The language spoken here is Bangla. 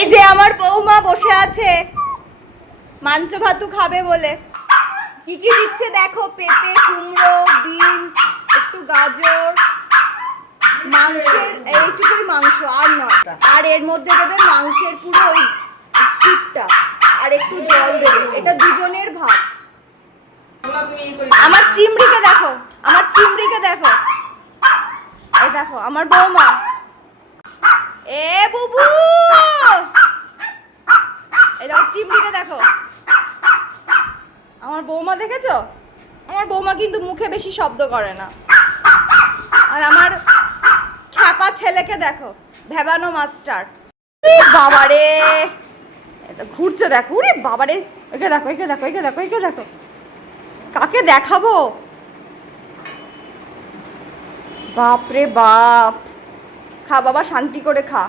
এই যে আমার বৌমা বসে আছে মাংস ভাতু খাবে বলে। কি কি দিচ্ছে দেখো, পেঁপে, কুমড়ো, বিনস, একটু গাজর, মাংসের এইটুকুই মাংস আর নয়। আর এর মধ্যে দেবে মাংসের পুরো ওই স্যুপটা আর একটু জল দেবে। এটা দুজনের ভাত। আমার চিমড়িকে দেখো, আমার চিমড়িকে দেখো, এই দেখো আমার বৌমা। এ বুবু, এই দেখো চিমড়িকে দেখো। আমার বৌমা দেখেছো? আমার বৌমা কিন্তু মুখে বেশি শব্দ করে না। আর আমার খ্যাপা ছেলেকে দেখো, ভেবানো মাস্টার। বাবারে, ঘুরছে দেখো। উরে বাবারে, একে দেখো, একে দেখো, একে দেখো, একে দেখো। কাকে দেখাবো? বাপরে বাপ। খা বাবা, শান্তি করে খা।